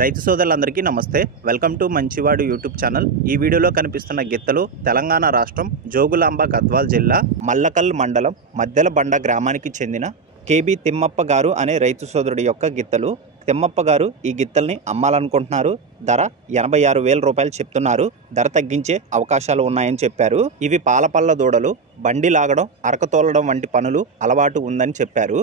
రైతు సోదరులందరికీ నమస్తే. వెల్కమ్ టు మంచివాడు యూట్యూబ్ ఛానల్. ఈ వీడియోలో కనిపిస్తున్న గిత్తలు తెలంగాణ రాష్ట్రం జోగులాంబ గద్వాల్ జిల్లా మల్లకల్ మండలం మద్దెల బండ గ్రామానికి చెందిన కేబీ తిమ్మప్ప గారు అనే రైతు సోదరుడి యొక్క గిత్తలు. తిమ్మప్ప గారు ఈ గిత్తల్ని అమ్మాలనుకుంటున్నారు. ధర 86,000 రూపాయలు చెప్తున్నారు. ధర తగ్గించే అవకాశాలు ఉన్నాయని చెప్పారు. ఇవి పాలపల్ల దూడలు. బండి లాగడం, అరక తోలడం వంటి పనులు అలవాటు ఉందని చెప్పారు.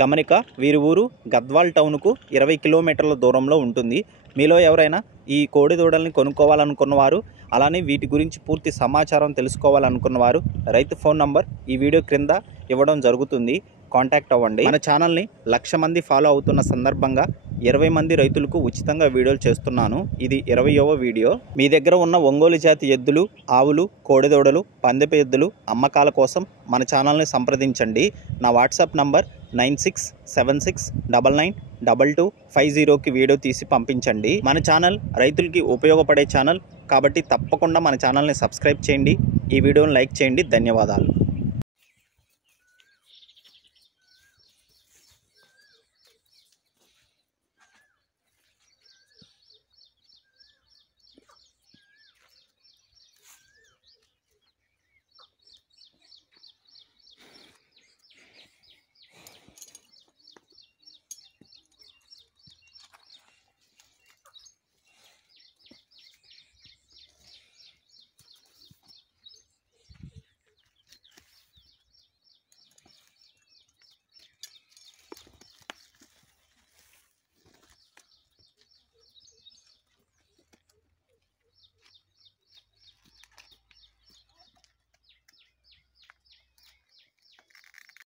గమనిక, వీరి ఊరు గద్వాల్ టౌన్కు 20 కిలోమీటర్ల దూరంలో ఉంటుంది. మీలో ఎవరైనా ఈ కోడి దూడల్ని కొనుక్కోవాలనుకున్నవారు, అలానే వీటి గురించి పూర్తి సమాచారం తెలుసుకోవాలనుకున్నవారు రైతు ఫోన్ నంబర్ ఈ వీడియో క్రింద ఇవ్వడం జరుగుతుంది. కాంటాక్ట్ అవ్వండి. మన ఛానల్ని 1,00,000 మంది ఫాలో అవుతున్న సందర్భంగా 20 మంది రైతులకు ఉచితంగా వీడియోలు చేస్తున్నాను. ఇది 20వ వీడియో. మీ దగ్గర ఉన్న ఒంగోలు జాతి ఎద్దులు, ఆవులు, కోడిదూడలు, పందెపు ఎద్దులు అమ్మకాల కోసం మన ఛానల్ని సంప్రదించండి. నా వాట్సాప్ నంబర్ 9676992250కి వీడియో తీసి పంపించండి. మన ఛానల్ రైతులకి ఉపయోగపడే ఛానల్ కాబట్టి తప్పకుండా మన ఛానల్ని సబ్స్క్రైబ్ చేయండి. ఈ వీడియోని లైక్ చేయండి. ధన్యవాదాలు.